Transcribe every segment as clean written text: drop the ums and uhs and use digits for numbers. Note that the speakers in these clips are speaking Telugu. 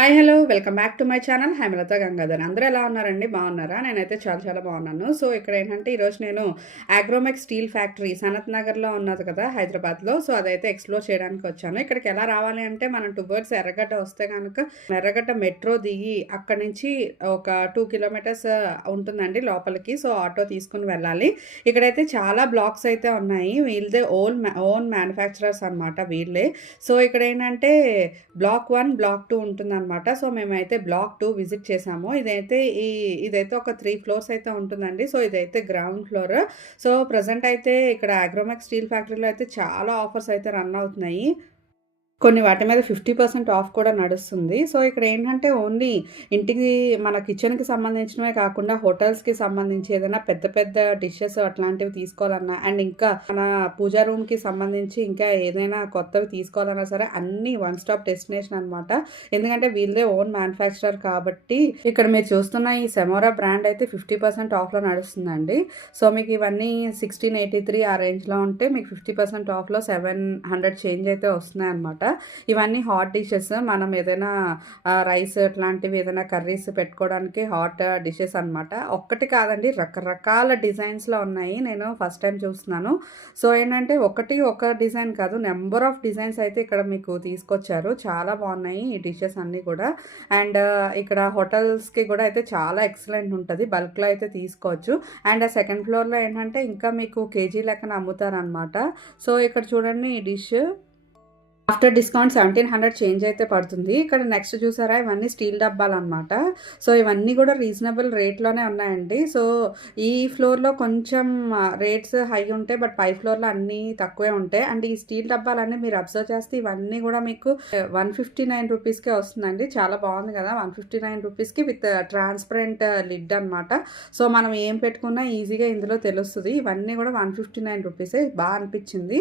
Hi hello welcome back to my channel Hemalatha Gangadhar. అందరూ ఎలా ఉన్నారండి? బాగున్నారా? నేనైతే చాలా చాలా బాగున్నాను. సో ఇక్కడ ఏంటంటే ఈరోజు నేను అగ్రోమెక్ స్టీల్ ఫ్యాక్టరీ సనత్ నగర్లో ఉన్నది కదా హైదరాబాద్లో. సో అదైతే ఎక్స్ప్లోర్ చేయడానికి వచ్చాను. ఇక్కడికి ఎలా రావాలి అంటే మనం టువర్డ్స్ ఎర్రగడ్డ వస్తే కనుక ఎర్రగడ్డ మెట్రో దిగి అక్కడి నుంచి ఒక 2 కిలోమీటర్స్ ఉంటుందండి లోపలికి. సో ఆటో తీసుకుని వెళ్ళాలి. ఇక్కడైతే చాలా బ్లాక్స్ అయితే ఉన్నాయి. వీళ్ళదే ఓన్ మ్యానుఫ్యాక్చరర్స్ అనమాట వీళ్ళే. సో ఇక్కడ ఏంటంటే బ్లాక్ 1 బ్లాక్ 2 ఉంటుంది అనమాట. సో మేమైతే బ్లాక్ 2 విజిట్ చేసాము. ఇదైతే ఒక 3 ఫ్లోర్స్ అయితే ఉంటుందండి. సో ఇదైతే గ్రౌండ్ ఫ్లోర్. సో ప్రజెంట్ అయితే ఇక్కడ అగ్రోమెక్ స్టీల్ ఫ్యాక్టరీలో అయితే చాలా ఆఫర్స్ అయితే రన్ అవుతున్నాయి. కొన్ని వాటి మీద 50% ఆఫ్ కూడా నడుస్తుంది. సో ఇక్కడ ఏంటంటే ఓన్లీ ఇంటికి మన కిచెన్కి సంబంధించినవే కాకుండా హోటల్స్కి సంబంధించి ఏదైనా పెద్ద పెద్ద డిషెస్ అట్లాంటివి తీసుకోవాలన్నా అండ్ ఇంకా మన పూజా రూమ్కి సంబంధించి ఇంకా ఏదైనా కొత్తవి తీసుకోవాలన్నా సరే అన్ని వన్ స్టాప్ డెస్టినేషన్ అనమాట. ఎందుకంటే వీళ్ళే ఓన్ మ్యానుఫ్యాక్చరర్ కాబట్టి. ఇక్కడ మీరు చూస్తున్న ఈ సెమోరా బ్రాండ్ అయితే 50% ఆఫ్లో నడుస్తుందండి. సో మీకు ఇవన్నీ 1683 ఆ రేంజ్లో ఉంటే మీకు 50% ఆఫ్లో 700 చేంజ్ అయితే వస్తున్నాయి అనమాట. ఇవన్నీ హాట్ డిషెస్. మనం ఏదైనా రైస్ అట్లాంటివి ఏదైనా కర్రీస్ పెట్టుకోవడానికి హాట్ డిషెస్ అనమాట. ఒక్కటి కాదండి, రకరకాల డిజైన్స్లో ఉన్నాయి. నేను ఫస్ట్ టైం చూస్తున్నాను. సో ఏంటంటే ఒక డిజైన్ కాదు, నెంబర్ ఆఫ్ డిజైన్స్ అయితే ఇక్కడ మీకు తీసుకొచ్చారు. చాలా బాగున్నాయి ఈ డిషెస్ అన్నీ కూడా. అండ్ ఇక్కడ హోటల్స్కి కూడా అయితే చాలా ఎక్సలెంట్ ఉంటుంది. బల్క్లో అయితే తీసుకోవచ్చు. అండ్ ఆ సెకండ్ ఫ్లోర్లో ఏంటంటే ఇంకా మీకు కేజీ లెక్కన అమ్ముతారనమాట. సో ఇక్కడ చూడండి ఈ డిష్ ఆఫ్టర్ డిస్కౌంట్ 1700 చేంజ్ అయితే పడుతుంది. ఇక్కడ నెక్స్ట్ చూసారా, ఇవన్నీ స్టీల్ డబ్బాలు అనమాట. సో ఇవన్నీ కూడా రీజనబుల్ రేట్లోనే ఉన్నాయండి. సో ఈ ఫ్లోర్లో కొంచెం రేట్స్ హై ఉంటాయి, బట్ పై ఫ్లోర్లో అన్నీ తక్కువే ఉంటాయి. అండ్ ఈ స్టీల్ డబ్బాలన్నీ మీరు అబ్జర్వ్ చేస్తే ఇవన్నీ కూడా మీకు 159 రూపీస్కే వస్తుందండి. చాలా బాగుంది కదా, 159 రూపీస్కి విత్ ట్రాన్స్పరెంట్ లిడ్ అనమాట. సో మనం ఏం పెట్టుకున్నా ఈజీగా ఇందులో తెలుస్తుంది. ఇవన్నీ కూడా 159 రూపీసే. బాగా అనిపించింది.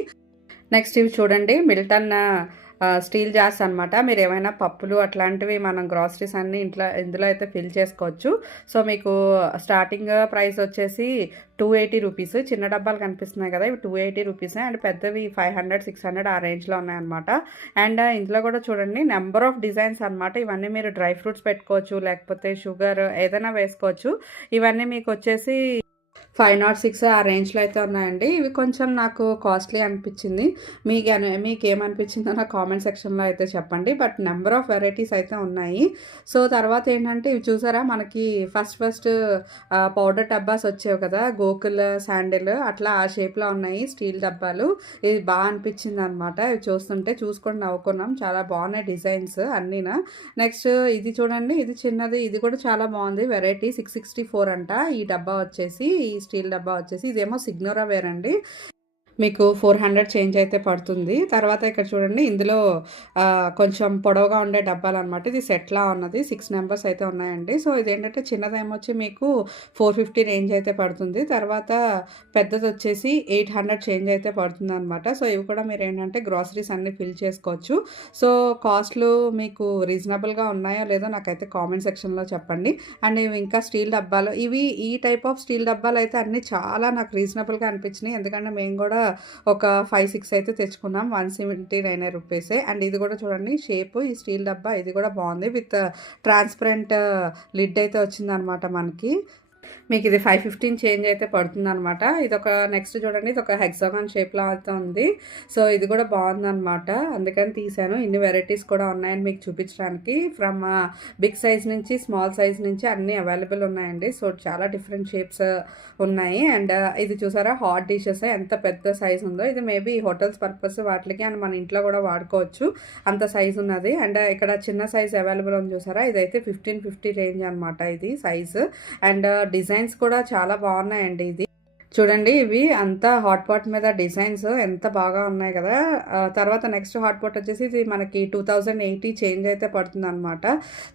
నెక్స్ట్ ఇవి చూడండి, మిల్టన్ స్టీల్ జార్స్ అనమాట. మీరు ఏమైనా పప్పులు అట్లాంటివి మనం గ్రాసరీస్ అన్నీ ఇందులో అయితే ఫిల్ చేసుకోవచ్చు. సో మీకు స్టార్టింగ్ ప్రైస్ వచ్చేసి 280 రూపీస్. చిన్న డబ్బాలు కనిపిస్తున్నాయి కదా, ఇవి 280 రూపీసే. అండ్ పెద్దవి 500, 600 ఆ రేంజ్లో ఉన్నాయన్నమాట. అండ్ ఇందులో కూడా చూడండి నెంబర్ ఆఫ్ డిజైన్స్ అనమాట. ఇవన్నీ మీరు డ్రై ఫ్రూట్స్ పెట్టుకోవచ్చు, లేకపోతే షుగర్ ఏదైనా వేసుకోవచ్చు. ఇవన్నీ మీకు వచ్చేసి 506 ఆ రేంజ్లో అయితే ఉన్నాయండి. ఇవి కొంచెం నాకు కాస్ట్లీ అనిపించింది. మీకేమనిపించిందో నా కామెంట్ సెక్షన్లో అయితే చెప్పండి. బట్ నెంబర్ ఆఫ్ వెరైటీస్ అయితే ఉన్నాయి. సో తర్వాత ఏంటంటే ఇవి చూసారా, మనకి ఫస్ట్ పౌడర్ డబ్బాస్ వచ్చేవి కదా, గోకుల్ శాండిల్ అట్లా ఆ షేప్లో ఉన్నాయి స్టీల్ డబ్బాలు. ఇది బాగా అనిపించింది అనమాట. ఇవి చూసుకొని నవ్వుకున్నాం. చాలా బాగున్నాయి డిజైన్స్ అన్నీనా. నెక్స్ట్ ఇది చూడండి, ఇది చిన్నది, ఇది కూడా చాలా బాగుంది. వెరైటీ 664 అంట ఈ డబ్బా వచ్చేసి, ఈ స్టీల్ డబ్బా వచ్చేసి. ఇదేమో సిగ్నోరా వేర్ అండి. మీకు 400 చేంజ్ అయితే పడుతుంది. తర్వాత ఇక్కడ చూడండి, ఇందులో కొంచెం పొడవుగా ఉండే డబ్బాలు అనమాట. ఇది సెట్లా ఉన్నది, 6 నెంబర్స్ అయితే ఉన్నాయండి. సో ఇదేంటంటే చిన్నదేమొచ్చి మీకు 450 రేంజ్ అయితే పడుతుంది. తర్వాత పెద్దది వచ్చేసి 800 చేంజ్ అయితే పడుతుంది అనమాట. సో ఇవి కూడా మీరు ఏంటంటే గ్రాసరీస్ అన్నీ ఫిల్ చేసుకోవచ్చు. సో కాస్ట్లు మీకు రీజనబుల్గా ఉన్నాయో లేదో నాకైతే కామెంట్ సెక్షన్లో చెప్పండి. అండ్ ఇవి ఇంకా స్టీల్ డబ్బాలు, ఈ టైప్ ఆఫ్ స్టీల్ డబ్బాలు అయితే అన్నీ చాలా నాకు రీజనబుల్గా అనిపించినాయి. ఎందుకంటే మేము కూడా ఒక 5-6 అయితే తెచ్చుకున్నాం. 179 రూపీసే. అండ్ ఇది కూడా చూడండి షేప్, ఈ స్టీల్ డబ్బా ఇది కూడా బాగుంది. విత్ ట్రాన్స్పరెంట్ లిడ్ అయితే వచ్చిందనమాట మనకి. మీకు ఇది 515 చేంజ్ అయితే పడుతుంది అనమాట. ఇదొక నెక్స్ట్ చూడండి, ఇది ఒక హెక్సాగాన్ షేప్లో అయితే ఉంది. సో ఇది కూడా బాగుందనమాట, అందుకని తీసాను. ఇన్ని వెరైటీస్ కూడా ఉన్నాయని మీకు చూపించడానికి. ఫ్రమ్ బిగ్ సైజ్ నుంచి స్మాల్ సైజ్ నుంచి అన్నీ అవైలబుల్ ఉన్నాయండి. సో చాలా డిఫరెంట్ షేప్స్ ఉన్నాయి. అండ్ ఇది చూసారా, హాట్ డిషెస్ ఎంత పెద్ద సైజ్ ఉందో. ఇది మేబీ హోటల్స్ పర్పస్ వాటికి అండ్ మన ఇంట్లో కూడా వాడుకోవచ్చు, అంత సైజ్ ఉన్నది. అండ్ ఇక్కడ చిన్న సైజ్ అవైలబుల్ ఉంది చూసారా, ఇదైతే 1550 రేంజ్ అనమాట ఇది సైజు. అండ్ డిజైన్స్ కూడా చాలా బాగున్నాయండి. ఇది చూడండి, ఇవి అంతా హాట్ పాట్ మీద డిజైన్స్ ఎంత బాగా ఉన్నాయి కదా. తర్వాత నెక్స్ట్ హాట్ పాట్ వచ్చేసి ఇది మనకి 2080 చేంజ్ అయితే పడుతుంది అనమాట.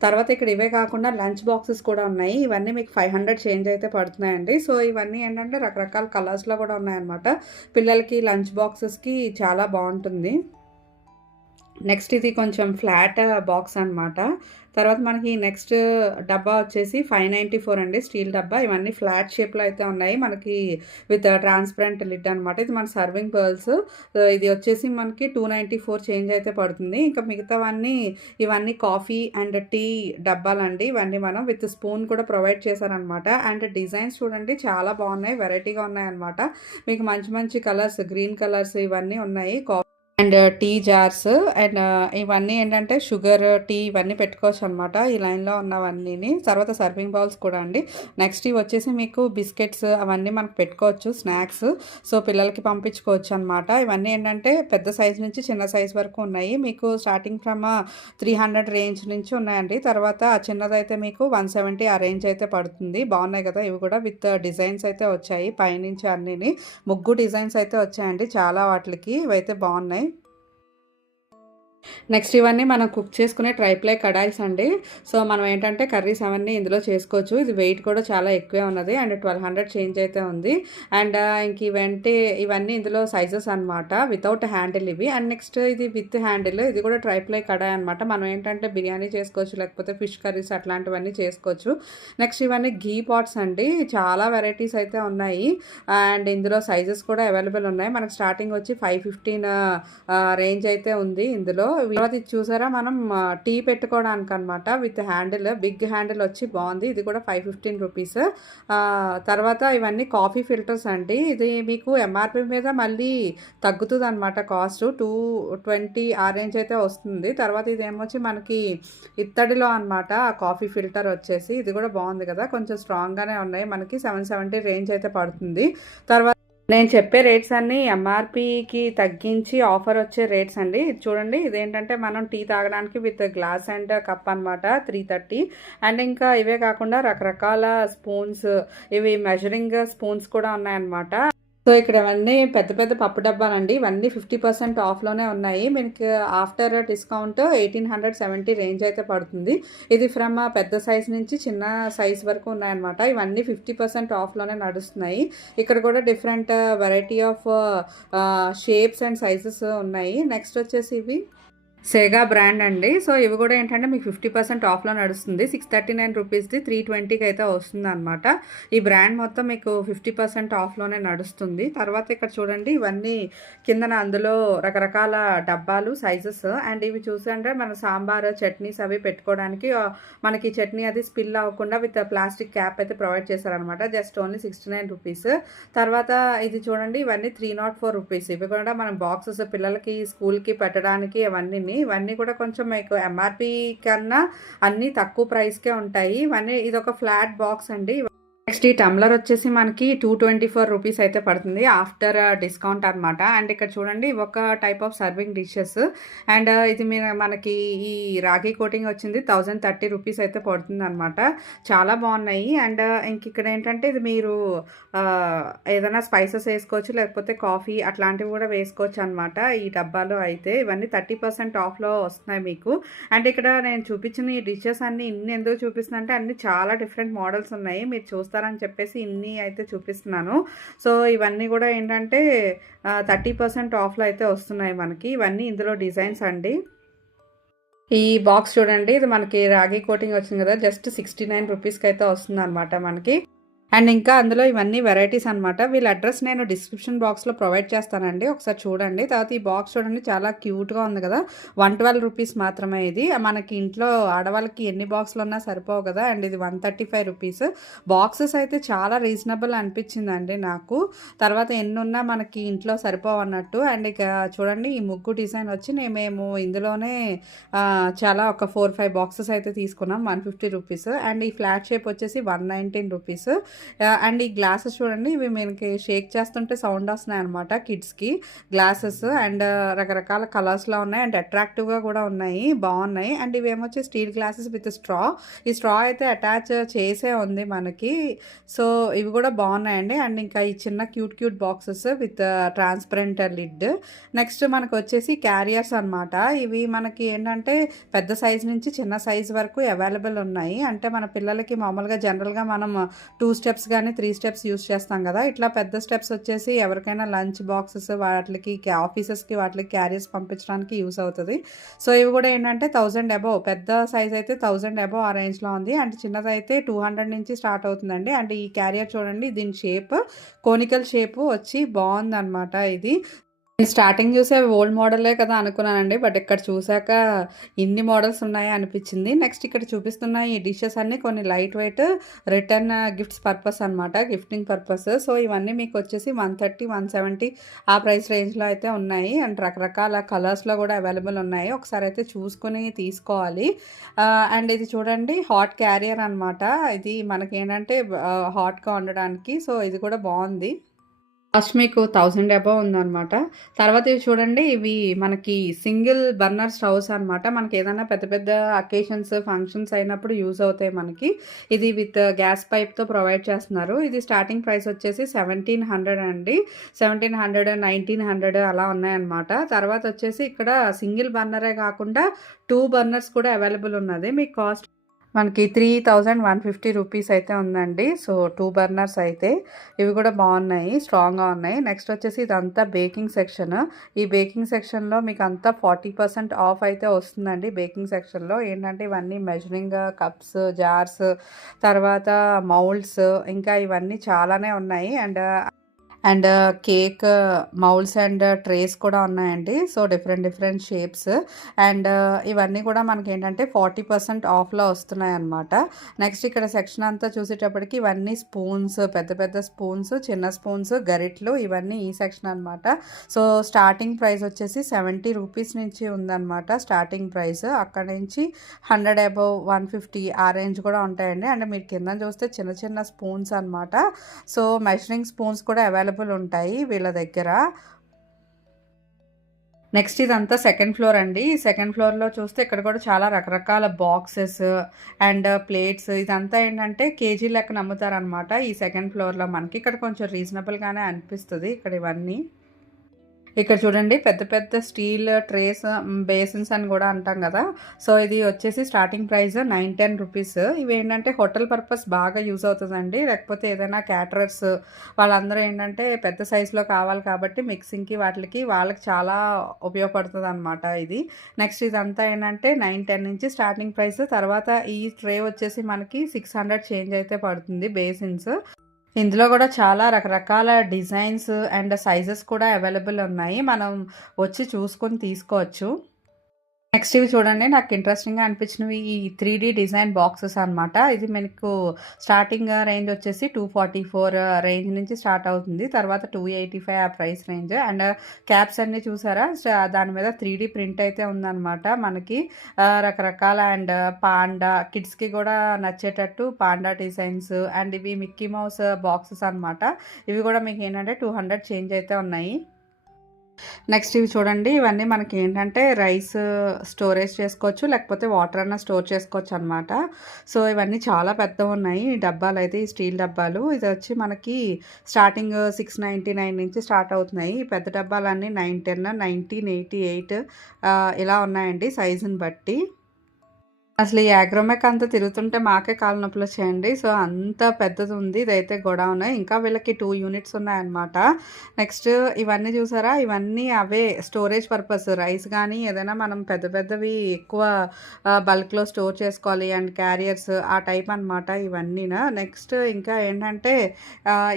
తర్వాత ఇక్కడ ఇవే కాకుండా లంచ్ బాక్సెస్ కూడా ఉన్నాయి. ఇవన్నీ మీకు 500 చేంజ్ అయితే పడుతున్నాయండి. సో ఇవన్నీ ఏంటంటే రకరకాల కలర్స్లో కూడా ఉన్నాయన్నమాట. పిల్లలకి లంచ్ బాక్సెస్కి చాలా బాగుంటుంది. నెక్స్ట్ ఇది కొంచెం ఫ్లాట్ బాక్స్ అనమాట. తర్వాత మనకి నెక్స్ట్ డబ్బా వచ్చేసి 594 అండి స్టీల్ డబ్బా. ఇవన్నీ ఫ్లాట్ షేప్‌లో అయితే ఉన్నాయి. మనకి విత్ ట్రాన్స్‌పరెంట్ లిడ్ అనమాట. ఇది మన సర్వింగ్ పర్ల్స్. ఇది వచ్చేసి మనకి 294 చేంజ్ అయితే పడుతుంది. ఇంకా మిగతావన్నీ ఇవన్నీ కాఫీ అండ్ టీ డబ్బాలండి. ఇవన్నీ మనం విత్ స్పూన్ కూడా ప్రొవైడ్ చేశారనమాట. అండ్ డిజైన్స్ చూడండి చాలా బాగున్నాయి. వెరైటీగా ఉన్నాయన్నమాట. మీకు మంచి మంచి కలర్స్, గ్రీన్ కలర్స్ ఇవన్నీ ఉన్నాయి. అండ్ టీ జార్స్ అండ్ ఇవన్నీ ఏంటంటే షుగర్, టీ ఇవన్నీ పెట్టుకోవచ్చు అనమాట. ఈ లైన్‌లో ఉన్నవన్నీని. తర్వాత సర్వింగ్ బౌల్స్ కూడా అండి. నెక్స్ట్ ఇవి వచ్చేసి మీకు బిస్కెట్స్ అవన్నీ మనకు పెట్టుకోవచ్చు స్నాక్స్. సో పిల్లలకి పంపించుకోవచ్చు అనమాట. ఇవన్నీ ఏంటంటే పెద్ద సైజ్ నుంచి చిన్న సైజ్ వరకు ఉన్నాయి. మీకు స్టార్టింగ్ ఫ్రమ్ 300 రేంజ్ నుంచి ఉన్నాయండి. తర్వాత చిన్నదైతే మీకు 170 ఆ రేంజ్ అయితే పడుతుంది. బాగున్నాయి కదా ఇవి కూడా విత్ డిజైన్స్ అయితే వచ్చాయి. పైనుంచి అన్నీని ముగ్గు డిజైన్స్ అయితే వచ్చాయండి చాలా వాటికి. ఇవైతే బాగున్నాయి. నెక్స్ట్ ఇవన్నీ మనం కుక్ చేసుకునే ట్రైప్లై కడాయిస్ అండి. సో మనం ఏంటంటే కర్రీస్ అవన్నీ ఇందులో చేసుకోవచ్చు. ఇది వెయిట్ కూడా చాలా ఎక్కువే ఉన్నది అండ్ 1200 చేంజ్ అయితే ఉంది. అండ్ ఇంక ఇవన్నీ ఇందులో సైజెస్ అనమాట. వితౌట్ హ్యాండిల్ ఇవి. అండ్ నెక్స్ట్ ఇది విత్ హ్యాండిల్. ఇది కూడా ట్రైప్లై కడాయి అనమాట. మనం ఏంటంటే బిర్యానీ చేసుకోవచ్చు, లేకపోతే ఫిష్ కర్రీస్ అట్లాంటివన్నీ చేసుకోవచ్చు. నెక్స్ట్ ఇవన్నీ ఘీ పాట్స్ అండి. చాలా వెరైటీస్ అయితే ఉన్నాయి అండ్ ఇందులో సైజెస్ కూడా అవైలబుల్ ఉన్నాయి. మనకు స్టార్టింగ్ వచ్చి 515 రేంజ్ అయితే ఉంది ఇందులో. తర్వాత ఇది చూసారా మనం టీ పెట్టుకోవడానికి అనమాట. విత్ హ్యాండిల్, బిగ్ హ్యాండిల్ వచ్చి బాగుంది. ఇది కూడా 515 రూపీస్. తర్వాత ఇవన్నీ కాఫీ ఫిల్టర్స్ అండి. ఇది మీకు ఎంఆర్పి మీద మళ్ళీ తగ్గుతుంది అనమాట. కాస్ట్ 220 ఆ రేంజ్ అయితే వస్తుంది. తర్వాత ఇది ఏమొచ్చి మనకి ఇత్తడిలో అనమాట కాఫీ ఫిల్టర్ వచ్చేసి. ఇది కూడా బాగుంది కదా, కొంచెం స్ట్రాంగ్గానే ఉన్నాయి. మనకి 770 రేంజ్ అయితే పడుతుంది. తర్వాత నేను చెప్పే రేట్స్ అన్నీ ఎంఆర్పికి తగ్గించి ఆఫర్ వచ్చే రేట్స్ అండి. ఇది చూడండి, ఇదేంటంటే మనం టీ తాగడానికి విత్ గ్లాస్ అండ్ కప్ అనమాట 330. అండ్ ఇంకా ఇవే కాకుండా రకరకాల స్పూన్స్, ఇవి మెజరింగ్ స్పూన్స్ కూడా ఉన్నాయన్నమాట. సో ఇక్కడ ఇవన్నీ పెద్ద పెద్ద పప్పు డబ్బాలండి. ఇవన్నీ 50% ఆఫ్లోనే ఉన్నాయి. మీకు ఆఫ్టర్ డిస్కౌంట్ 1870 రేంజ్ అయితే పడుతుంది. ఇది ఫ్రమ్ పెద్ద సైజ్ నుంచి చిన్న సైజ్ వరకు ఉన్నాయన్నమాట. ఇవన్నీ 50% ఆఫ్లోనే నడుస్తున్నాయి. ఇక్కడ కూడా different variety of shapes and sizes ఉన్నాయి. నెక్స్ట్ వచ్చేసి ఇవి సేగా బ్రాండ్ అండి. సో ఇవి కూడా ఏంటంటే మీకు 50% ఆఫ్లో నడుస్తుంది. 639 రూపీస్ది 320కి అయితే వస్తుంది అనమాట. ఈ బ్రాండ్ మొత్తం మీకు 50% ఆఫ్లోనే నడుస్తుంది. తర్వాత ఇక్కడ చూడండి, ఇవన్నీ కిందన అందులో రకరకాల డబ్బాలు, సైజెస్. అండ్ ఇవి చూసంటే మన సాంబార్, చట్నీస్ అవి పెట్టుకోవడానికి మనకి చట్నీ అది స్పిల్ అవ్వకుండా విత్ ప్లాస్టిక్ క్యాప్ అయితే ప్రొవైడ్ చేశారనమాట. Just only 69 rupees. తర్వాత ఇది చూడండి, ఇవన్నీ 304 రూపీస్. ఇవి కూడా మనం బాక్సెస్ పిల్లలకి స్కూల్కి పెట్టడానికి ఇవన్నీ కూడా కొంచెం మీకు ఎంఆర్పి కన్నా అన్నీ తక్కువ ప్రైస్కే ఉంటాయి. ఇవన్నీ ఇదొక ఫ్లాట్ బాక్స్ అండి. నెక్స్ట్ ఈ టమ్లర్ వచ్చేసి మనకి 224 రూపీస్ అయితే పడుతుంది ఆఫ్టర్ డిస్కౌంట్ అనమాట. అండ్ ఇక్కడ చూడండి, ఒక type of serving dishes. And ఇది మనకి ఈ రాగి కోటింగ్ వచ్చింది 1030 రూపీస్ అయితే పడుతుంది అనమాట. చాలా బాగున్నాయి. అండ్ ఇంక ఇక్కడ ఏంటంటే ఇది మీరు ఏదైనా స్పైసెస్ వేసుకోవచ్చు, లేకపోతే కాఫీ అట్లాంటివి కూడా వేసుకోవచ్చు అనమాట. ఈ డబ్బాలో అయితే ఇవన్నీ 30% ఆఫ్లో వస్తున్నాయి మీకు. అండ్ ఇక్కడ నేను చూపించిన ఈ డిషెస్ అన్నీ ఇన్ని ఎందుకు చూపిస్తున్నా అంటే అన్ని చాలా డిఫరెంట్ మోడల్స్ ఉన్నాయి. మీరు చూస్తారని చెప్పేసి ఇన్ని అయితే చూపిస్తున్నాను. సో ఇవన్నీ కూడా ఏంటంటే 30% ఆఫ్లో అయితే వస్తున్నాయి మనకి. ఇవన్నీ ఇందులో డిజైన్స్ అండి. ఈ బాక్స్ చూడండి, ఇది మనకి రాగి కోటింగ్ వచ్చింది కదా, జస్ట్ 69 రూపీస్కి అయితే వస్తుంది అనమాట మనకి. అండ్ ఇంకా అందులో ఇవన్నీ వెరైటీస్ అనమాట. వీళ్ళ అడ్రస్ నేను డిస్క్రిప్షన్ బాక్స్లో ప్రొవైడ్ చేస్తానండి, ఒకసారి చూడండి. తర్వాత ఈ బాక్స్ చూడండి, చాలా క్యూట్గా ఉంది కదా, 112 రూపీస్ మాత్రమే. ఇది మనకి ఇంట్లో ఆడవాళ్ళకి ఎన్ని బాక్స్లు ఉన్నా సరిపోవు కదా. అండ్ ఇది 135 రూపీస్. బాక్సెస్ అయితే చాలా రీజనబుల్ అనిపించిందండి నాకు. తర్వాత ఎన్ని ఉన్నా మనకి ఇంట్లో సరిపోవు అన్నట్టు. అండ్ ఇక చూడండి, ఈ ముగ్గు డిజైన్ వచ్చి మేము ఇందులోనే చాలా ఒక 4-5 బాక్సెస్ అయితే తీసుకున్నాం, 150 రూపీస్. అండ్ ఈ ఫ్లాట్ షేప్ వచ్చేసి 119 రూపీస్. అండ్ ఈ గ్లాసెస్ చూడండి, ఇవి మనకి షేక్ చేస్తుంటే సౌండ్ వస్తున్నాయి అనమాట కిడ్స్కి గ్లాసెస్. అండ్ రకరకాల కలర్స్లో ఉన్నాయి అండ్ అట్రాక్టివ్గా కూడా ఉన్నాయి, బాగున్నాయి. అండ్ ఇవి ఏమొచ్చి స్టీల్ గ్లాసెస్ విత్ స్ట్రా. ఈ స్ట్రా అయితే అటాచ్ చేసే ఉంది మనకి. సో ఇవి కూడా బాగున్నాయండి. అండ్ ఇంకా ఈ చిన్న cute boxes with transparent lid. Next మనకు వచ్చేసి క్యారియర్స్ అనమాట. ఇవి మనకి ఏంటంటే పెద్ద సైజ్ నుంచి చిన్న సైజ్ వరకు అవైలబుల్ ఉన్నాయి. అంటే మన పిల్లలకి మామూలుగా జనరల్గా మనం 2 స్టెప్స్ కానీ 3 స్టెప్స్ యూస్ చేస్తాం కదా. ఇట్లా పెద్ద స్టెప్స్ వచ్చేసి ఎవరికైనా లంచ్ బాక్సెస్ వాటికి ఆఫీసెస్కి వాటికి క్యారియర్స్ పంపించడానికి యూస్ అవుతుంది. సో ఇవి కూడా ఏంటంటే 1000 అబోవ్, పెద్ద సైజ్ అయితే 1000 అబోవ్ ఆ రేంజ్లో ఉంది. అండ్ చిన్నదైతే 200 నుంచి స్టార్ట్ అవుతుందండి. అండ్ ఈ క్యారియర్ చూడండి, దీని షేప్ కోనికల్ షేప్ వచ్చి బాగుందన్నమాట. ఇది నేను స్టార్టింగ్ చూసే ఓల్డ్ మోడలే కదా అనుకున్నానండి. బట్ ఇక్కడ చూసాక ఇన్ని మోడల్స్ ఉన్నాయా అనిపించింది. నెక్స్ట్ ఇక్కడ చూపిస్తున్న ఈ డిషెస్ అన్నీ కొన్ని light weight return gifts purpose అనమాట, గిఫ్టింగ్ పర్పస్. సో ఇవన్నీ మీకు వచ్చేసి 130, 170 ఆ ప్రైస్ రేంజ్లో అయితే ఉన్నాయి. అండ్ రకరకాల కలర్స్లో కూడా అవైలబుల్ ఉన్నాయి. ఒకసారి అయితే చూసుకొని తీసుకోవాలి. అండ్ ఇది చూడండి, హాట్ క్యారియర్ అనమాట. ఇది మనకేంటంటే హాట్గా ఉండడానికి. సో ఇది కూడా బాగుంది. కాస్ట్ మీకు 1000 అబోవ్ ఉందనమాట. తర్వాత ఇవి చూడండి, ఇవి మనకి సింగిల్ బర్నర్ స్టవ్స్ అనమాట. మనకి ఏదైనా పెద్ద పెద్ద అకేషన్స్ ఫంక్షన్స్ అయినప్పుడు యూజ్ అవుతాయి మనకి. ఇది విత్ గ్యాస్ పైప్తో ప్రొవైడ్ చేస్తున్నారు. ఇది స్టార్టింగ్ ప్రైస్ వచ్చేసి 1700 అండి. 1700, 1900 అలా ఉన్నాయన్నమాట. తర్వాత వచ్చేసి ఇక్కడ సింగిల్ బర్నరే కాకుండా 2 బర్నర్స్ కూడా అవైలబుల్ ఉన్నది. మీకు కాస్ట్ మనకి 3150 రూపీస్ అయితే ఉందండి. సో 2 బర్నర్స్ అయితే ఇవి కూడా బాగున్నాయి, స్ట్రాంగ్గా ఉన్నాయి. నెక్స్ట్ వచ్చేసి ఇదంతా బేకింగ్ సెక్షన్. ఈ బేకింగ్ సెక్షన్లో మీకు అంతా 40% ఆఫ్ అయితే వస్తుందండి. బేకింగ్ సెక్షన్లో ఏంటంటే ఇవన్నీ మెజరింగ్ కప్స్, జార్స్, తర్వాత మౌల్డ్స్, ఇంకా ఇవన్నీ చాలానే ఉన్నాయి. And cake moulds and trace కూడా ఉన్నాయండి. So different shapes. అండ్ ఇవన్నీ కూడా మనకి ఏంటంటే 40% ఆఫ్లో వస్తున్నాయి అన్నమాట. నెక్స్ట్ ఇక్కడ సెక్షన్ అంతా చూసేటప్పటికి ఇవన్నీ స్పూన్స్, పెద్ద స్పూన్స్, చిన్న స్పూన్స్, గరిట్లు, ఇవన్నీ ఈ సెక్షన్ అనమాట. సో స్టార్టింగ్ ప్రైస్ వచ్చేసి 70 రూపీస్ నుంచి ఉందన్నమాట స్టార్టింగ్ ప్రైస్. అక్కడ నుంచి 100 అబోవ్ 150 ఆ రేంజ్ కూడా ఉంటాయండి. అండ్ మీరు కింద చూస్తే చిన్న స్పూన్స్ అనమాట. సో మెజరింగ్ స్పూన్స్ కూడా అవైలబుల్ ఉంటాయి వీళ్ళ దగ్గర. నెక్స్ట్ ఇదంతా సెకండ్ ఫ్లోర్ అండి. సెకండ్ ఫ్లోర్లో చూస్తే ఇక్కడ కూడా చాలా రకరకాల బాక్సెస్ అండ్ ప్లేట్స్, ఇదంతా ఏంటంటే కేజీ లెక్కన అమ్ముతారనమాట ఈ సెకండ్ ఫ్లోర్లో. మనకి ఇక్కడ కొంచెం రీజనబుల్గానే అనిపిస్తుంది ఇక్కడ ఇవన్నీ. ఇక్కడ చూడండి, పెద్ద స్టీల్ ట్రేస్, బేసిన్స్ అని కూడా అంటాం కదా. సో ఇది వచ్చేసి స్టార్టింగ్ ప్రైస్ 9-10 రూపీస్. ఇవి ఏంటంటే హోటల్ పర్పస్ బాగా యూజ్ అవుతుందండి. లేకపోతే ఏదైనా క్యాటరర్స్ వాళ్ళందరూ ఏంటంటే పెద్ద సైజులో కావాలి కాబట్టి మిక్సింగ్కి వాళ్ళకి చాలా ఉపయోగపడుతుంది అనమాట ఇది. నెక్స్ట్ ఇదంతా ఏంటంటే 9-10 నుంచి స్టార్టింగ్ ప్రైస్. తర్వాత ఈ ట్రే వచ్చేసి మనకి 600 చేంజ్ అయితే పడుతుంది బేసిన్స్. ఇందులో కూడా చాలా రకరకాల డిజైన్స్ అండ్ సైజెస్ కూడా అవైలబుల్ ఉన్నాయి. మనం వచ్చి చూసుకొని తీసుకోవచ్చు. నెక్స్ట్ ఇవి చూడండి, నాకు ఇంట్రెస్టింగ్గా అనిపించినవి ఈ 3D డిజైన్ బాక్సెస్ అనమాట. ఇది మీకు స్టార్టింగ్ రేంజ్ వచ్చేసి 244 రేంజ్ నుంచి స్టార్ట్ అవుతుంది. తర్వాత 285 ఆ ప్రైస్ రేంజ్. అండ్ క్యాప్స్ అన్నీ చూసారా, దాని మీద 3D ప్రింట్ అయితే ఉందన్నమాట మనకి. రకరకాల అండ్ పాండా, కిడ్స్కి కూడా నచ్చేటట్టు పాండా డిజైన్స్. అండ్ ఇవి మిక్కీ మౌస్ బాక్సెస్ అనమాట. ఇవి కూడా మీకు ఏంటంటే 200 చేంజ్ అయితే ఉన్నాయి. నెక్స్ట్ ఇవి చూడండి, ఇవన్నీ మనకి ఏంటంటే రైస్ స్టోరేజ్ చేసుకోవచ్చు, లేకపోతే వాటర్ అన్న స్టోర్ చేసుకోవచ్చు అనమాట. సో ఇవన్నీ చాలా పెద్దవి ఉన్నాయి ఈ డబ్బాలు అయితే, ఈ స్టీల్ డబ్బాలు. ఇది వచ్చి మనకి స్టార్టింగ్ 699 నుంచి స్టార్ట్ అవుతున్నాయి. ఈ పెద్ద డబ్బాలన్నీ 910, 1988 ఇలా ఉన్నాయండి సైజుని బట్టి. అసలు ఈ అగ్రోమెక్ అంతా తిరుగుతుంటే మాకే కాళ్ళ నొప్పులు వచ్చాయండి. సో అంత పెద్దది ఉంది ఇదైతే గోడౌన్. ఇంకా వీళ్ళకి 2 యూనిట్స్ ఉన్నాయన్నమాట. నెక్స్ట్ ఇవన్నీ చూసారా, ఇవన్నీ అవే స్టోరేజ్ పర్పస్. రైస్ కానీ ఏదైనా మనం పెద్దవి ఎక్కువ బల్క్లో స్టోర్ చేసుకోవాలి అండ్ క్యారియర్స్ ఆ టైప్ అనమాట ఇవన్నీ. నెక్స్ట్ ఇంకా ఏంటంటే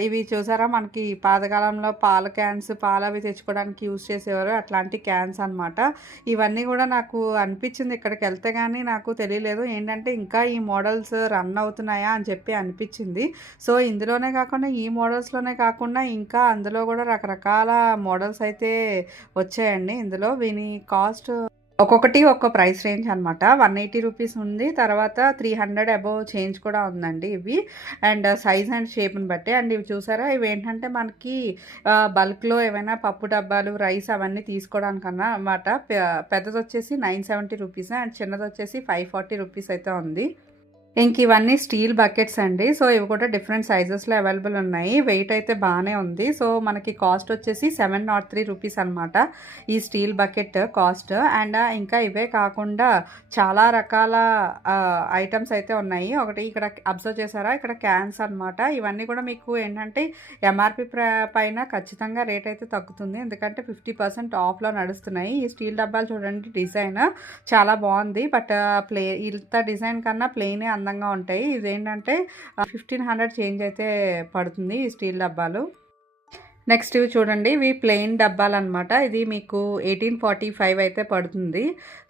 ఇవి చూసారా, మనకి పాతకాలంలో పాల క్యాన్స్, పాలవి తెచ్చుకోవడానికి యూజ్ చేసేవారు, అట్లాంటి క్యాన్స్ అనమాట. ఇవన్నీ కూడా నాకు అనిపించింది ఇక్కడికి వెళ్తే కానీ నాకు తెలియలేదు ఏంటంటే ఇంకా ఈ మోడల్స్ రన్ అవుతున్నాయా అని చెప్పి అనిపించింది. సో ఇందులోనే కాకుండా ఈ మోడల్స్లోనే కాకుండా ఇంకా అందులో కూడా రకరకాల మోడల్స్ అయితే వచ్చాయండి. ఇందులో వీని కాస్ట్ ఒక్కొక్కటి ఒక్కో ప్రైస్ రేంజ్ అనమాట. 180 రూపీస్ ఉంది, తర్వాత 300 అబోవ్ చేంజ్ కూడా ఉందండి ఇవి. అండ్ సైజ్ అండ్ షేప్ని బట్టి. అండ్ ఇవి చూసారా, ఇవి ఏంటంటే మనకి బల్క్లో ఏమైనా పప్పు డబ్బాలు, రైస్ అవన్నీ తీసుకోవడానికన్నా అన్నమాట. పెద్దది వచ్చేసి 970 రూపీస్ అండ్ చిన్నది వచ్చేసి 540 రూపీస్ అయితే ఉంది. ఇంక ఇవన్నీ స్టీల్ బకెట్స్ అండి. సో, ఇవి కూడా డిఫరెంట్ సైజెస్‌లో అవైలబుల్ ఉన్నాయి. వెయిట్ అయితే బానే ఉంది. సో, మనకి కాస్ట్ వచ్చేసి 703 రూపీస్ అనమాట. ఈ స్టీల్ బకెట్ కాస్ట్. అండ్ ఇంకా ఇవే కాకుండా చాలా రకాల ఐటెమ్స్ అయితే ఉన్నాయి. ఒకటి ఇక్కడ అబ్జర్వ్ చేశారా? ఇక్కడ క్యాన్స్ అనమాట. ఇవన్నీ కూడా మీకు ఏంటంటే ఎంఆర్‌పి పైన ఖచ్చితంగా రేట్ అయితే తగ్గుతుంది. ఎందుకంటే 50% ఆఫ్‌లో నడుస్తున్నాయి. ఈ స్టీల్ డబ్బాలు చూడండి డిజైన్ చాలా బాగుంది. బట్ ఇంత డిజైన్ కన్నా ప్లెయినే అందంగా ఉంటాయి. ఇదేంటంటే 1500 చేంజ్ అయితే పడుతుంది ఈ స్టీల్ డబ్బాలు. నెక్స్ట్ ఇవి చూడండి, ఇవి ప్లెయిన్ డబ్బాలన్నమాట. ఇది మీకు 1845 అయితే పడుతుంది.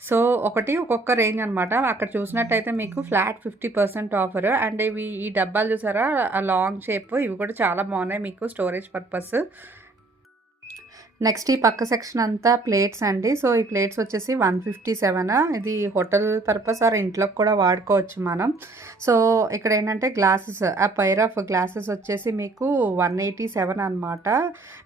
సో ఒక్కొక్క రేంజ్ అనమాట. అక్కడ చూసినట్టయితే మీకు ఫ్లాట్ 50% ఆఫర్. అండ్ ఇవి ఈ డబ్బాలు చూసారా లాంగ్ షేప్, ఇవి కూడా చాలా బాగున్నాయి మీకు స్టోరేజ్ పర్పస్. నెక్స్ట్ ఈ పక్క సెక్షన్ అంతా ప్లేట్స్ అండి. సో ఈ ప్లేట్స్ వచ్చేసి 157. ఇది హోటల్ పర్పస్ ఆర్ ఇంట్లోకి కూడా వాడుకోవచ్చు మనం. సో ఇక్కడ ఏంటంటే గ్లాసెస్, ఆ పైర్ ఆఫ్ గ్లాసెస్ వచ్చేసి మీకు 187 అనమాట.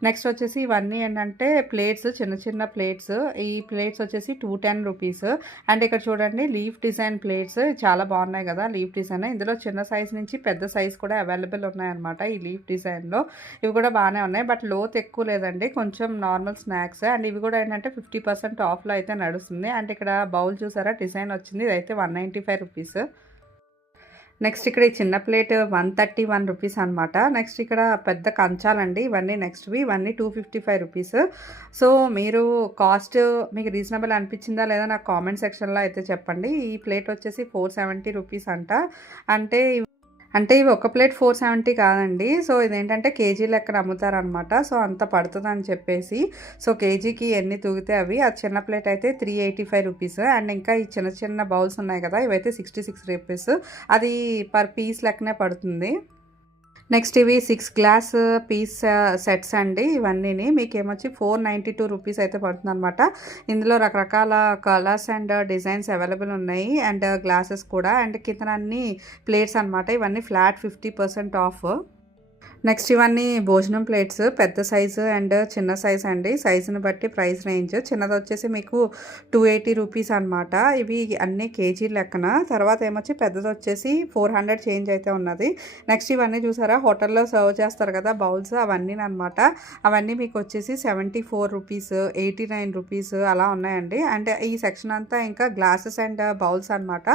నెక్స్ట్ వచ్చేసి ఇవన్నీ ఏంటంటే ప్లేట్స్, చిన్న చిన్న ప్లేట్స్. ఈ ప్లేట్స్ వచ్చేసి 210 రూపీస్. అండ్ ఇక్కడ చూడండి లీఫ్ డిజైన్ ప్లేట్స్ చాలా బాగున్నాయి కదా లీఫ్ డిజైన్. ఇందులో చిన్న సైజ్ నుంచి పెద్ద సైజ్ కూడా అవైలబుల్ ఉన్నాయన్నమాట ఈ లీఫ్ డిజైన్లో. ఇవి కూడా బాగానే ఉన్నాయి, బట్ లోత్ ఎక్కువ లేదండి, కొంచెం నార్మల్ స్నాక్స్. అండ్ ఇవి కూడా ఏంటంటే 50% ఆఫ్లో అయితే నడుస్తుంది. అండ్ ఇక్కడ బౌల్ చూసారా డిజైన్ వచ్చింది, ఇదైతే 195 రూపీస్. నెక్స్ట్ ఇక్కడ ఈ చిన్న ప్లేట్ 131 రూపీస్ అనమాట. నెక్స్ట్ ఇక్కడ పెద్ద కంచాలండి ఇవన్నీ నెక్స్ట్వి, ఇవన్నీ 255 రూపీస్. సో మీరు కాస్ట్ మీకు రీజనబుల్ అనిపించిందా లేదా నాకు కామెంట్ సెక్షన్లో అయితే చెప్పండి. ఈ ప్లేట్ వచ్చేసి 470 రూపీస్ అంట. అంటే ఇవి ఒక ప్లేట్ 470 కాదండి. సో ఇదేంటంటే కేజీ లెక్కన అమ్ముతారనమాట. సో అంత పడుతుందని చెప్పేసి, సో కేజీకి ఎన్ని తూగితే అవి. ఆ చిన్న ప్లేట్ అయితే 385 రూపీస్. అండ్ ఇంకా ఈ చిన్న చిన్న బౌల్స్ ఉన్నాయి కదా, ఇవైతే 66 రూపీస్. అది పర్ పీస్ లెక్కనే పడుతుంది. నెక్స్ట్ ఇవి 6 గ్లాస్ పీస్ సెట్స్ అండి. ఇవన్నీ మీకు ఏమొచ్చి 492 రూపీస్ అయితే పడుతుంది అనమాట. ఇందులో రకరకాల కలర్స్ అండ్ డిజైన్స్ అవైలబుల్ ఉన్నాయి. అండ్ గ్లాసెస్ కూడా. అండ్ కింద అన్ని ప్లేట్స్ అనమాట. ఇవన్నీ ఫ్లాట్ 50% ఆఫ్. నెక్స్ట్ ఇవన్నీ భోజనం ప్లేట్స్, పెద్ద సైజు అండ్ చిన్న సైజ్ అండి. సైజుని బట్టి ప్రైస్ రేంజ్. చిన్నది వచ్చేసి మీకు 280 రూపీస్ అనమాట. ఇవి అన్నీ కేజీ లెక్కన. తర్వాత ఏమొచ్చి పెద్దది వచ్చేసి 400 చేంజ్ అయితే ఉన్నది. నెక్స్ట్ ఇవన్నీ చూసారా హోటల్లో సర్వ్ చేస్తారు కదా బౌల్స్, అవన్నీ అనమాట. అవన్నీ మీకు వచ్చేసి 74 రూపీస్, 89 రూపీస్ అలా ఉన్నాయండి. అంటే ఈ సెక్షన్ అంతా ఇంకా గ్లాసెస్ అండ్ బౌల్స్ అనమాట.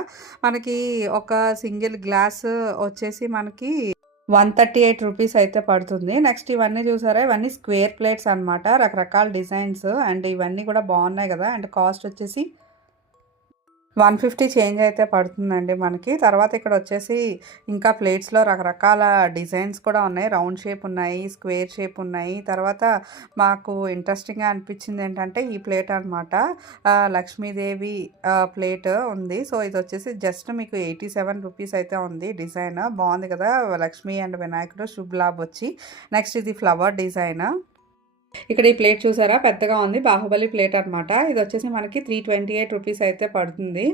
మనకి ఒక సింగిల్ గ్లాస్ వచ్చేసి మనకి 138 రూపీస్ అయితే పడుతుంది. నెక్స్ట్ ఇవన్నీ చూసారా, ఇవన్నీ స్క్వేర్ ప్లేట్స్ అనమాట. రకరకాల డిజైన్స్ అండ్ ఇవన్నీ కూడా బాగున్నాయి కదా. అండ్ కాస్ట్ వచ్చేసి 150 చేంజ్ అయితే పడుతుందండి మనకి. తర్వాత ఇక్కడ వచ్చేసి ఇంకా ప్లేట్స్లో రకరకాల డిజైన్స్ కూడా ఉన్నాయి. రౌండ్ షేప్ ఉన్నాయి, స్క్వేర్ షేప్ ఉన్నాయి. తర్వాత మాకు ఇంట్రెస్టింగ్గా అనిపించింది ఏంటంటే ఈ ప్లేట్ అనమాట. లక్ష్మీదేవి ప్లేట్ ఉంది. సో ఇది వచ్చేసి జస్ట్ మీకు 87 రూపీస్ అయితే ఉంది. డిజైన్ బాగుంది కదా, లక్ష్మీ అండ్ వినాయకుడు శుభ్ లాభ్ వచ్చి. నెక్స్ట్ ఇది ఫ్లవర్ డిజైన్. ఇక్కడ ఈ ప్లేట్ చూసారా పెద్దగా ఉంది, బాహుబలి ప్లేట్ అనమాట. ఇది వచ్చేసి మనకి 328 రూపీస్ అయితే పడుతుంది.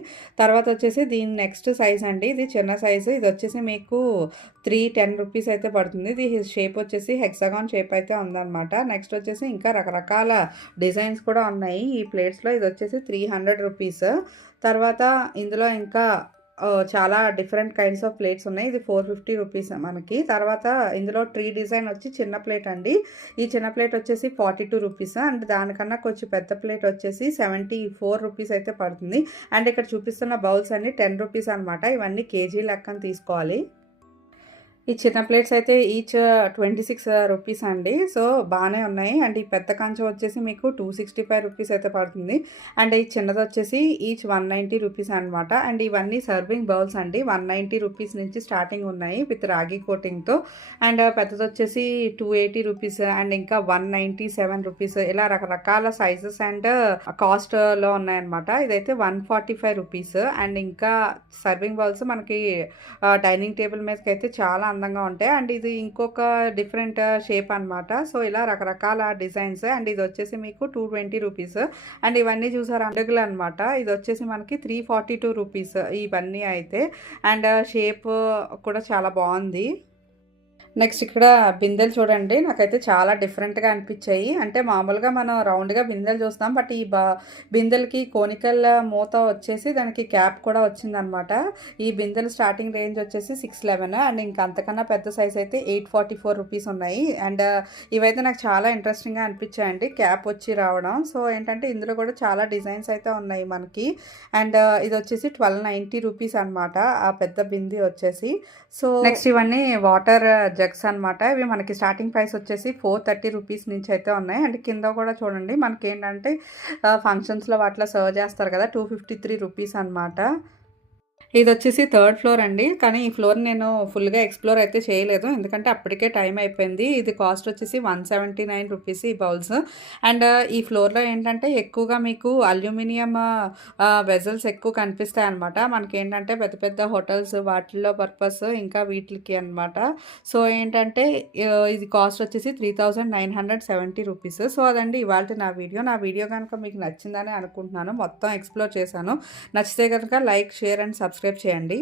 తర్వాత వచ్చేసి దీని నెక్స్ట్ సైజ్ అండి, ఇది చిన్న సైజు. ఇది వచ్చేసి మీకు 310 రూపీస్ అయితే పడుతుంది. ఇది షేప్ వచ్చేసి హెక్సాగాన్ షేప్ అయితే ఉందన్నమాట. నెక్స్ట్ వచ్చేసి ఇంకా రకరకాల డిజైన్స్ కూడా ఉన్నాయి ఈ ప్లేట్స్లో. ఇది వచ్చేసి 300 రూపీస్. తర్వాత ఇందులో ఇంకా చాలా డిఫరెంట్ కైండ్స్ ఆఫ్ ప్లేట్స్ ఉన్నాయి. ఇది 450 రూపీస్ మనకి. తర్వాత ఇందులో ట్రీ డిజైన్ వచ్చి చిన్న ప్లేట్ అండి. ఈ చిన్న ప్లేట్ వచ్చేసి 42 రూపీస్. అండ్ దానికన్నా కొంచెం పెద్ద ప్లేట్ వచ్చేసి 74 రూపీస్ అయితే పడుతుంది. అండ్ ఇక్కడ చూపిస్తున్న బౌల్స్ అన్ని 10 రూపీస్ అనమాట. ఇవన్నీ కేజీ లెక్కన తీసుకోవాలి. ఈ చిన్న ప్లేట్స్ అయితే ఈచ్ 26 రూపీస్ అండి. సో బాగానే ఉన్నాయి. అండ్ ఈ పెద్ద కంచం వచ్చేసి మీకు 265 రూపీస్ అయితే పడుతుంది. అండ్ ఈ చిన్నది వచ్చేసి ఈచ్ 190 రూపీస్ అనమాట. అండ్ ఇవన్నీ సర్వింగ్ బౌల్స్ అండి. 190 రూపీస్ నుంచి స్టార్టింగ్ ఉన్నాయి విత్ రాగి కోటింగ్తో. అండ్ పెద్దది వచ్చేసి 280 రూపీస్ అండ్ ఇంకా 197 రూపీస్. ఇలా రకరకాల సైజెస్ అండ్ కాస్ట్లో ఉన్నాయన్నమాట. ఇదైతే 145 రూపీస్. అండ్ ఇంకా సర్వింగ్ బౌల్స్ మనకి డైనింగ్ టేబుల్ మీదకి అయితే చాలా అందంగా ఉంటాయి. అండ్ ఇది ఇంకొక డిఫరెంట్ షేప్ అనమాట. సో ఇలా రకరకాల డిజైన్స్. అండ్ ఇది వచ్చేసి మీకు 220 రూపీస్. అండ్ ఇవన్నీ చూసారు అడుగులు అనమాట. ఇది వచ్చేసి మనకి 342 రూపీస్ ఇవన్నీ అయితే. అండ్ షేప్ కూడా చాలా బాగుంది. నెక్స్ట్ ఇక్కడ బిందెలు చూడండి. నాకైతే చాలా డిఫరెంట్‌గా అనిపిచ్చాయి. అంటే మామూలుగా మనం రౌండ్‌గా బిందెలు చూస్తాం. బట్ ఈ బిందెలకి కోనికల్ మూత వచ్చేసి దానికి క్యాప్ కూడా వచ్చిందనమాట. ఈ బిందెలు స్టార్టింగ్ రేంజ్ వచ్చేసి 611 అండ్ ఇంకా అంతకన్నా పెద్ద సైజ్ అయితే 844 రూపీస్ ఉన్నాయి. అండ్ ఇవైతే నాకు చాలా ఇంట్రెస్టింగ్‌గా అనిపిచ్చాయండి. క్యాప్ వచ్చి రావడం. సో ఏంటంటే ఇందులో కూడా చాలా డిజైన్స్ అయితే ఉన్నాయి మనకి. అండ్ ఇదొచ్చేసి 1290 రూపీస్ అనమాట. ఆ పెద్ద బిందె వచ్చేసి. సో నెక్స్ట్ ఇవన్నీ వాటర్ జగ్స్ అనమాట. ఇవి మనకి స్టార్టింగ్ ప్రైస్ వచ్చేసి 430 రూపీస్ నుంచి అయితే ఉన్నాయి. అండ్ కింద కూడా చూడండి మనకేంటంటే ఫంక్షన్స్‌లో వాటిలో సర్వ్ చేస్తారు కదా 253 రూపీస్ అనమాట. ఇదొచ్చేసి థర్డ్ ఫ్లోర్ అండి. కానీ ఈ ఫ్లోర్ నేను ఫుల్‌గా ఎక్స్‌ప్లోర్ అయితే చేయలేదు. ఎందుకంటే అప్పటికే టైం అయిపోయింది. ఇది కాస్ట్ వచ్చేసి 179 రూపీస్ ఈ బౌల్స్. అండ్ ఈ ఫ్లోర్‌లో ఏంటంటే ఎక్కువగా మీకు అల్యూమినియం వెజల్స్ ఎక్కువ కనిపిస్తాయన్నమాట. మనకేంటంటే పెద్ద పెద్ద హోటల్స్ వాటిల్లో పర్పస్ ఇంకా వీటికి అనమాట. సో ఏంటంటే ఇది కాస్ట్ వచ్చేసి 3970 రూపీస్. సో అదండి ఇవాల్టి నా వీడియో. నా వీడియో కనుక మీకు నచ్చిందని అనుకుంటున్నాను. మొత్తం ఎక్స్‌ప్లోర్ చేశాను. నచ్చితే కనుక లైక్, షేర్ అండ్ సబ్స్క్రైబ్ చేయండి.